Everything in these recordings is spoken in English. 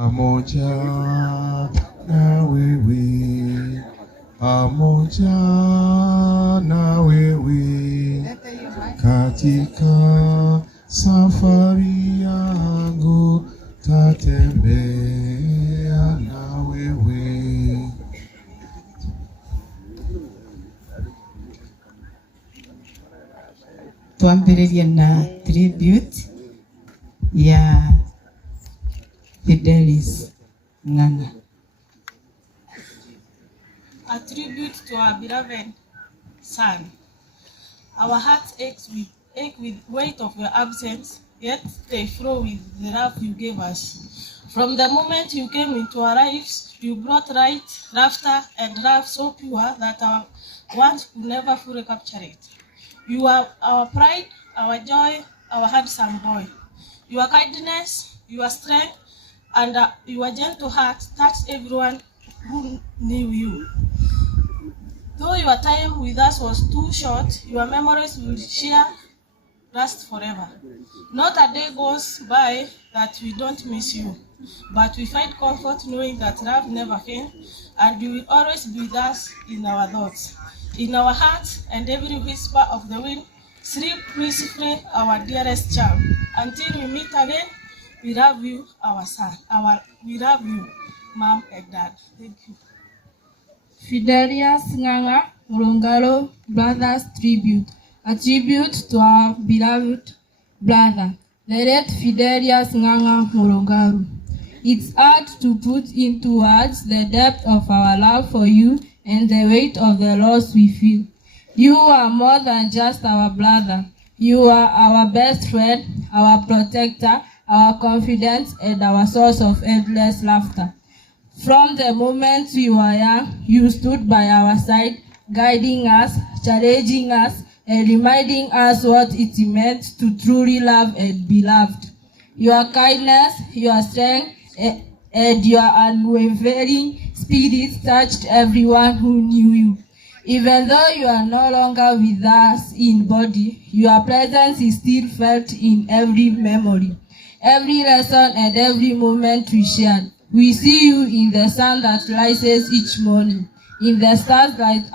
Pamoja na wewe, pamoja na wewe, katika safari yangu tatembea na wewe. Tuambiririe na tribute ya Fidelis Ng'ang'a. A tribute to our beloved son. Our hearts ache with weight of your absence, yet they flow with the love you gave us. From the moment you came into our lives, you brought light, laughter, and love so pure that our words could never fully capture it. You are our pride, our joy, our handsome boy. Your kindness, your strength, and your gentle heart touched everyone who knew you. Though your time with us was too short, your memories will last forever. Not a day goes by that we don't miss you, but we find comfort knowing that love never fails, and you will always be with us in our thoughts, in our hearts, and every whisper of the wind. Sleep peacefully, our dearest child. Until we meet again, we love you, our son. We love you, Mom and Dad. Thank you. Fidelis Ng'ang'a Mulongalo Brothers Tribute. A tribute to our beloved brother, the late Fidelis Ng'ang'a Mulongalo. It's hard to put into words the depth of our love for you and the weight of the loss we feel. You are more than just our brother. You are our best friend, our protector, our confidence, and our source of endless laughter. From the moment we were young, you stood by our side, guiding us, challenging us, and reminding us what it meant to truly love and be loved. Your kindness, your strength, and your unwavering spirit touched everyone who knew you. Even though you are no longer with us in body, your presence is still felt in every memory, every lesson, and every moment we shared. We see you in the sun that rises each morning, in the stars that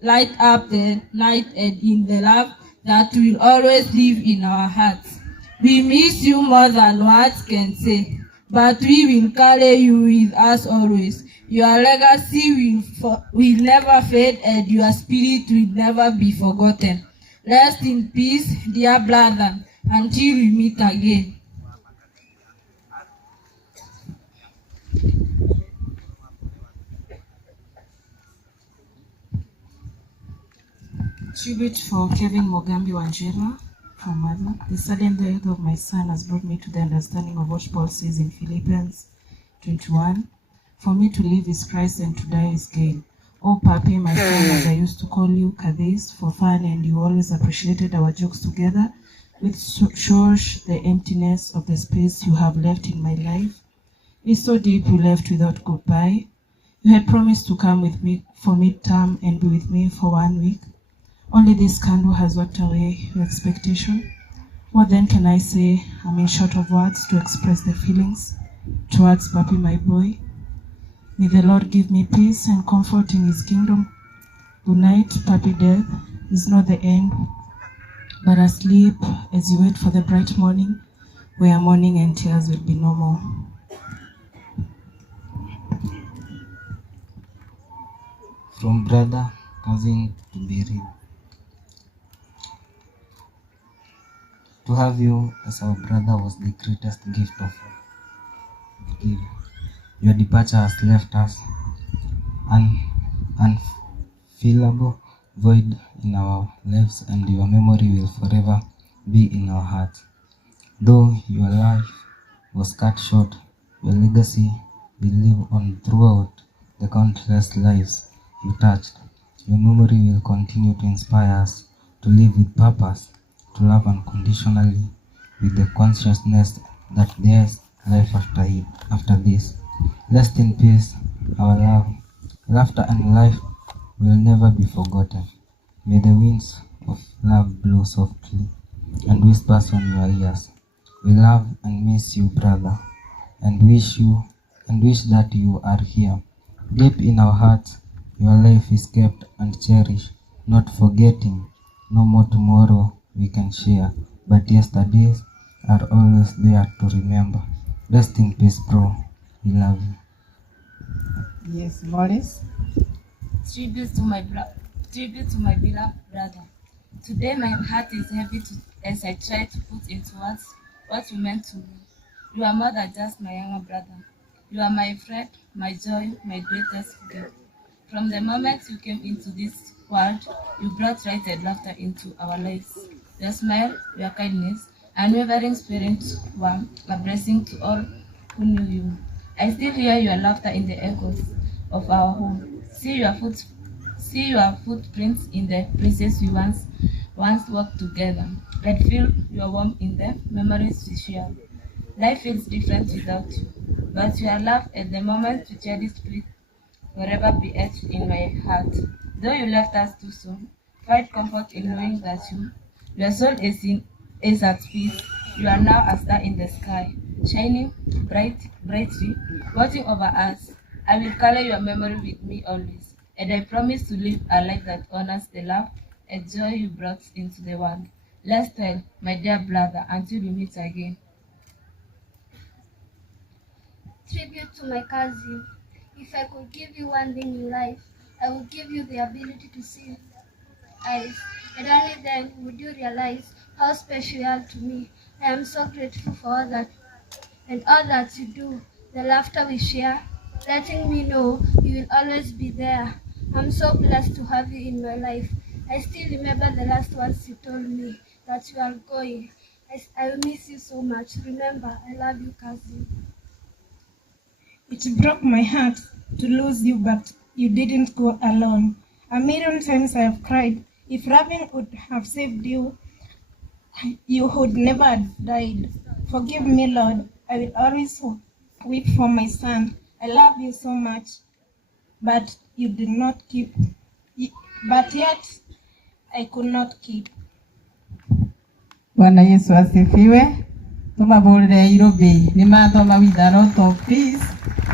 light up the night, and in the love that will always live in our hearts. We miss you more than words can say, but we will carry you with us always. Your legacy will never fade, and your spirit will never be forgotten. Rest in peace, dear brother, until we meet again. Tribute for Kevin Mogambi Wanjira from Mother. The sudden death of my son has brought me to the understanding of what Paul says in Philippians 21. For me to live is Christ and to die is gain. Oh, Papi, my friend, as I used to call you, Kadis, for fun, and you always appreciated our jokes together, which shows the emptiness of the space you have left in my life. It's so deep you left without goodbye. You had promised to come with me for midterm and be with me for 1 week. Only this scandal has wiped away your expectation. What then can I say? I'm in short of words to express the feelings towards Papi, my boy. May the Lord give me peace and comfort in His kingdom. Good night, Papi. Death is not the end, but a sleep as you wait for the bright morning, where mourning and tears will be no more. From brother, cousin to buried. To have you as our brother was the greatest gift of all. Your departure has left us unfillable void in our lives, and your memory will forever be in our hearts. Though your life was cut short, your legacy will live on throughout the countless lives you touched. Your memory will continue to inspire us to live with purpose, to love unconditionally, with the consciousness that there's life after this. Rest in peace, our love, laughter, and life will never be forgotten. May the winds of love blow softly and whispers on your ears. We love and miss you, brother, and wish you and wish that you are here. Deep in our hearts, your life is kept and cherished, not forgetting. No more tomorrow we can share, but yesterdays are always there to remember. Rest in peace, bro. We love you. Yes, Morris. Tribute to my beloved brother. Today my heart is heavy as I try to put into words what you meant to me. You are more than just my younger brother. You are my friend, my joy, my greatest gift. From the moment you came into this world, you brought light and laughter into our lives. Your smile, your kindness, unwavering spirit were a blessing to all who knew you. I still hear your laughter in the echoes of our home. See your footprints in the places we once walked together, and feel your warmth in the memories we share. Life feels different without you, but your love at the moment we cherish will forever be etched in my heart. Though you left us too soon, find comfort in knowing that your soul is at peace. You are now a star in the sky, shining brightly, watching over us. I will carry your memory with me always, and I promise to live a life that honors the love and joy you brought into the world. Let's tell, my dear brother, until we meet again. Tribute to my cousin. If I could give you one thing in life, I would give you the ability to see with eyes, and only then would you realize how special you are to me. I am so grateful for all that and all that you do, the laughter we share, letting me know you will always be there. I'm so blessed to have you in my life. I still remember the last words you told me, that you are going. I will miss you so much. Remember, I love you, cousin. It broke my heart to lose you, but you didn't go alone. A million times I have cried. If Robin would have saved you, you would never have died. Forgive me, Lord. I will always weep for my son. I love you so much, but you did not keep. But yet, I could not keep. Bwana Yesu asifiwe. Tumabulire Irobi. Nimathoma with a lot of peace.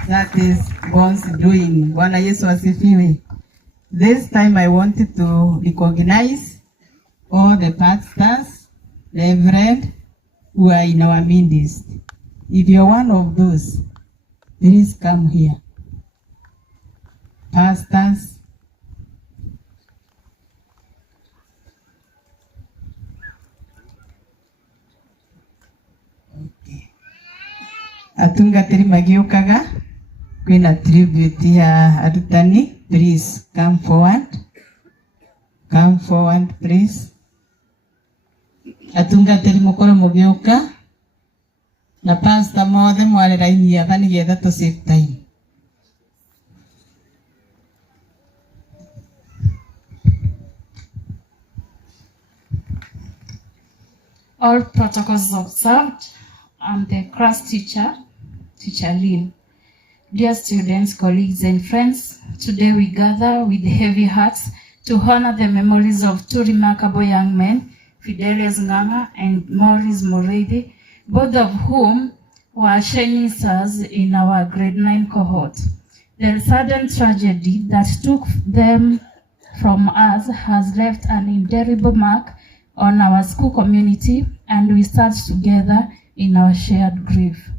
That is God's doing. Bwana Yesu asifiwe. This time I wanted to recognize all the pastors, reverend, who are in our midst. If you're one of those, please come here. Pastors, okay. Atungatiri magiukaga kwina tribute ya arutani. Please come forward. Come forward, please. Atungatiri mukoro mugiuka na pastor mothe mware raini ava nigetha to save time. All protocols observed. I'm the class teacher, Teacher Lynn. Dear students, colleagues, and friends, today we gather with heavy hearts to honor the memories of two remarkable young men, Fidelis Nganga and Maurice Moredi, both of whom were shining stars in our grade 9 cohort. The sudden tragedy that took them from us has left an indelible mark on our school community, and we stand together in our shared grief.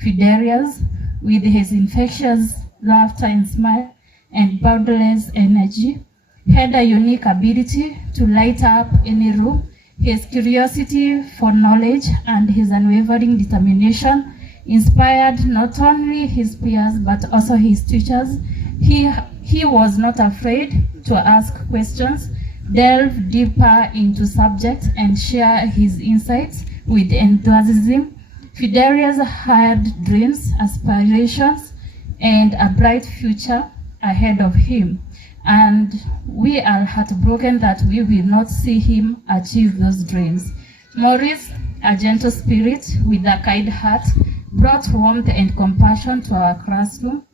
Fidelis, with his infectious laughter and smile and boundless energy, had a unique ability to light up any room. His curiosity for knowledge and his unwavering determination inspired not only his peers but also his teachers. He was not afraid to ask questions, delve deeper into subjects, and share his insights with enthusiasm. Fidelis had dreams, aspirations, and a bright future ahead of him, and we are heartbroken that we will not see him achieve those dreams. Maurice, a gentle spirit with a kind heart, brought warmth and compassion to our classroom.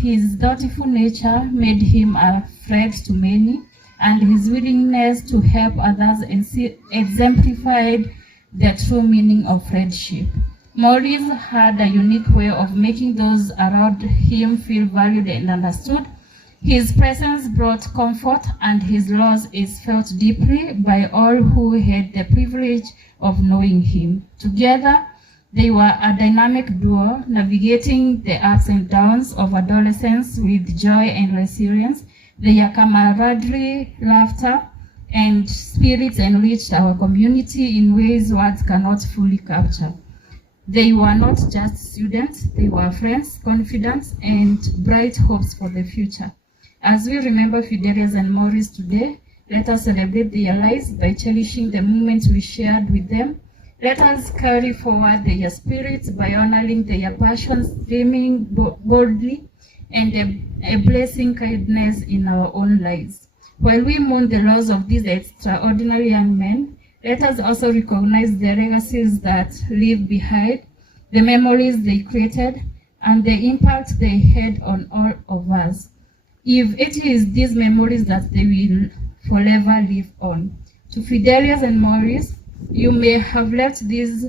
His dutiful nature made him a friend to many, and his willingness to help others exemplified the true meaning of friendship. Maurice had a unique way of making those around him feel valued and understood. His presence brought comfort, and his loss is felt deeply by all who had the privilege of knowing him. Together, they were a dynamic duo, navigating the ups and downs of adolescence with joy and resilience. Their camaraderie, laughter, and spirits enriched our community in ways words cannot fully capture. They were not just students, they were friends, confidants, and bright hopes for the future. As we remember Fidelius and Maurice today, let us celebrate their lives by cherishing the moments we shared with them. Let us carry forward their spirits by honoring their passions, dreaming boldly, and a blessing kindness in our own lives. While we mourn the loss of these extraordinary young men, let us also recognize the legacies that live behind, the memories they created, and the impact they had on all of us. If it is these memories that they will forever live on. To Fidelius and Maurice, you may have left this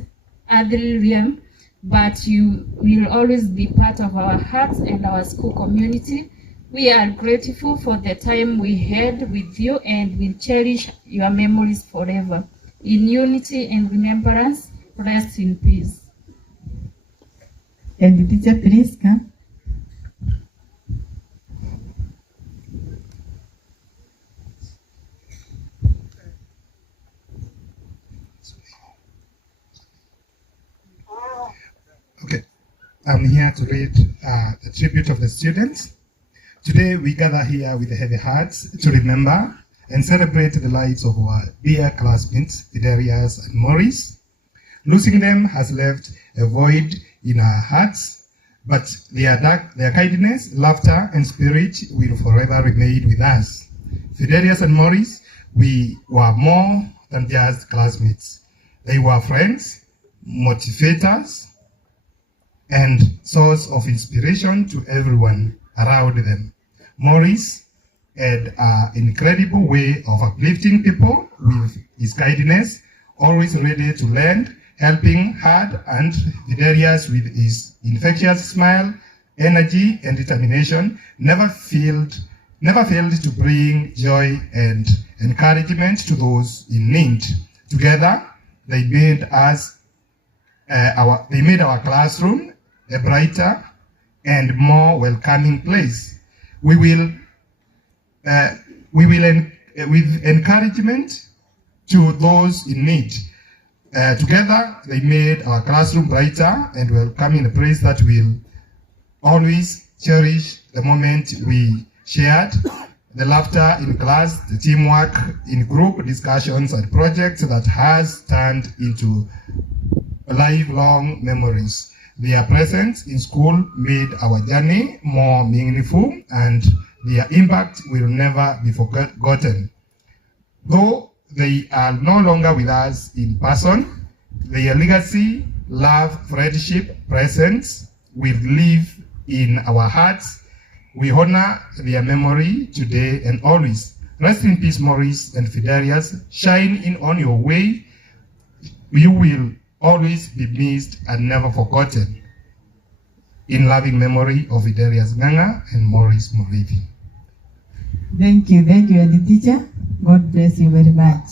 earthly realm, but you will always be part of our hearts and our school community. We are grateful for the time we had with you and will cherish your memories forever. In unity and remembrance, rest in peace. And the teacher, please come. Okay, I'm here to read the tribute of the students. Today we gather here with heavy hearts to remember and celebrate the lives of our dear classmates, Fidelius and Maurice. Losing them has left a void in our hearts, but their kindness, laughter, and spirit will forever remain with us. Fidelius and Maurice, we were more than just classmates. They were friends, motivators, and source of inspiration to everyone around them. Maurice had an incredible way of uplifting people with his kindness, always ready to lend, helping hard, and Fidelius with his infectious smile, energy, and determination never failed to bring joy and encouragement to those in need. Together, they made our classroom a brighter and more welcoming place. We will with encouragement to those in need. Together, they made our classroom brighter and welcoming, a place that will always cherish the moment we shared, the laughter in class, the teamwork in group discussions and projects that has turned into lifelong memories. Their presence in school made our journey more meaningful, and their impact will never be forgotten. Though they are no longer with us in person, their legacy, love, friendship, presence will live in our hearts. We honor their memory today and always. Rest in peace, Maurice and Fidelius. Shine in on your way. You will always be missed and never forgotten. In loving memory of Fidelius Nganga and Maurice Murithi. Thank you, and the teacher. God bless you very much.